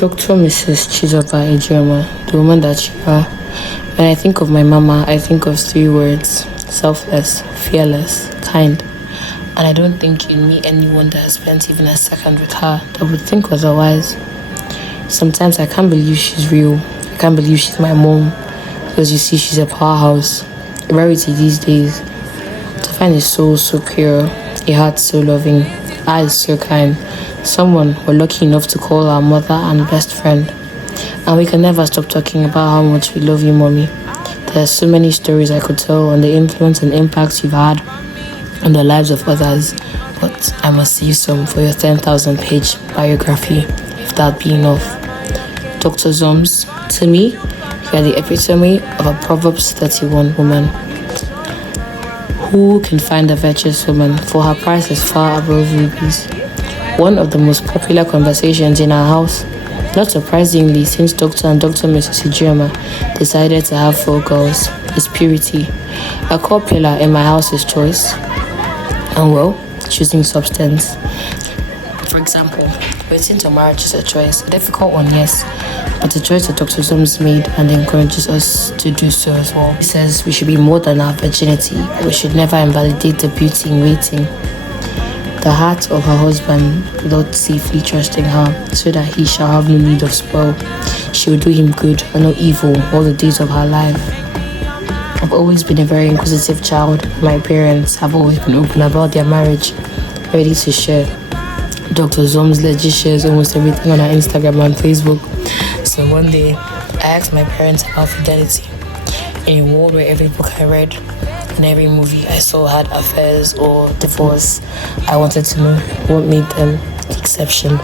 Dr. Mrs. Chizoba Ijioma, the woman that you are. When I think of my mama, I think of three words: selfless, fearless, kind. And I don't think in me anyone that has spent even a second with her that would think otherwise. Sometimes I can't believe she's real. I can't believe she's my mom. Because you see, she's a powerhouse. A rarity these days. To find a soul so pure, a heart so loving, eyes so kind. Someone we're lucky enough to call our mother and best friend. And we can never stop talking about how much we love you, mommy. There are so many stories I could tell on the influence and impacts you've had on the lives of others. But I must see some for your 10,000 page biography, if that be enough. Dr. Zoms, to me, you are the epitome of a Proverbs 31 woman. Who can find a virtuous woman, for her price is far above rubies? One of the most popular conversations in our house, not surprisingly, since Dr. and Dr. Mrs. Ijioma decided to have 4 girls, is purity. A core pillar in my house is choice, and well, choosing substance. For example, waiting to marriage is a choice, a difficult one, yes, but a choice that Dr. Zoms made and encourages us to do so as well. He says we should be more than our virginity, we should never invalidate the beauty in waiting. The heart of her husband without safely trusting her, so that he shall have no need of spoil. She will do him good and not evil all the days of her life. I've always been a very inquisitive child. My parents have always been open about their marriage, ready to share. Dr. Zoms legit shares almost everything on her Instagram and Facebook. So one day, I asked my parents about fidelity. In a world where every book I read and every movie I saw had affairs or divorce, I wanted to know what made them the exception.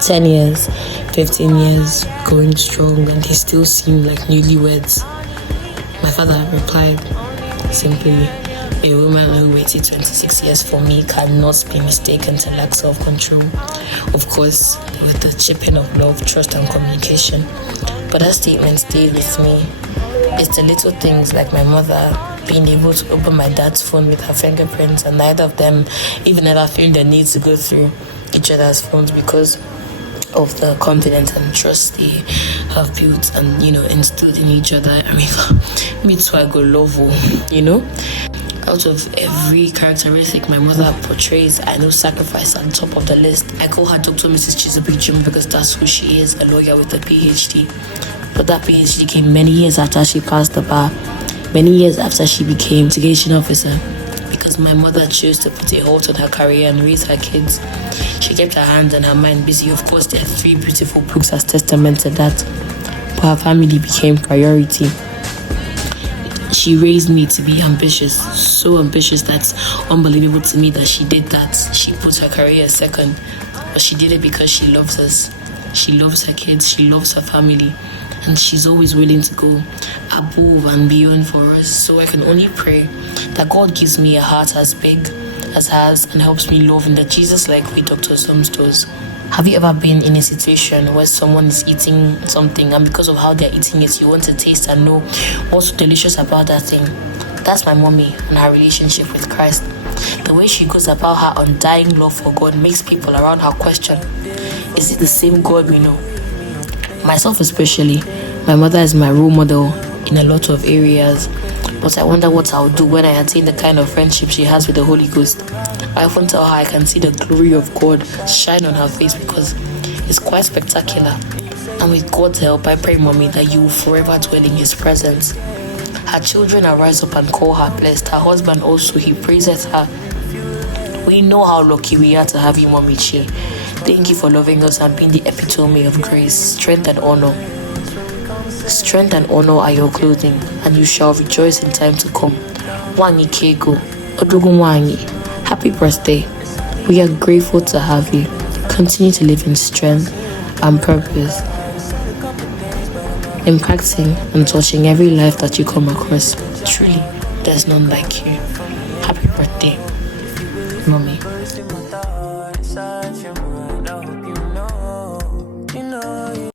10 years, 15 years, going strong, and they still seem like newlyweds. My father replied simply, a woman who waited 26 years for me cannot be mistaken to lack self-control. Of course, with the chipping of love, trust, and communication. But that statement stayed with me. It's the little things like my mother being able to open my dad's phone with her fingerprints, and neither of them even ever feel the need to go through each other's phones because of the confidence and trust they have built and, instilled in each other. I mean, me too, I go love, Out of every characteristic my mother portrays, I know sacrifice on top of the list. I call her Dr. Mrs. Chizoba Ijioma because that's who she is, a lawyer with a PhD. But that PhD came many years after she passed the bar, many years after she became a litigation officer, because my mother chose to put a halt on her career and raise her kids. She kept her hands and her mind busy. Of course, there are 3 beautiful books as testament to that, but her family became priority. She raised me to be ambitious, so ambitious that's unbelievable to me that she did that. She put her career second, but she did it because she loves us. She loves her kids, she loves her family, and she's always willing to go above and beyond for us. So I can only pray that God gives me a heart as big as hers and helps me love in the Jesus-like way Dr. Zoms does. Have you ever been in a situation where someone is eating something and because of how they're eating it, you want to taste and know what's delicious about that thing? That's my mommy and her relationship with Christ. The way she goes about her undying love for God makes people around her question, is it the same God we know? Myself especially, my mother is my role model in a lot of areas, but I wonder what I'll do when I attain the kind of friendship she has with the Holy Ghost. I often tell her I can see the glory of God shine on her face because it's quite spectacular. And with God's help, I pray, mommy, that you will forever dwell in His presence. Her children arise up and call her blessed. Her husband also, he praises her. We know how lucky we are to have you, Mommy Chi. Thank you for loving us and being the epitome of grace, strength and honor. Strength and honor are your clothing, and you shall rejoice in time to come. Nwanyikaego, Nwanyikaego, happy birthday. We are grateful to have you. Continue to live in strength and purpose, impacting and touching every life that you come across. Truly, there's none like you. Happy birthday, Mommy.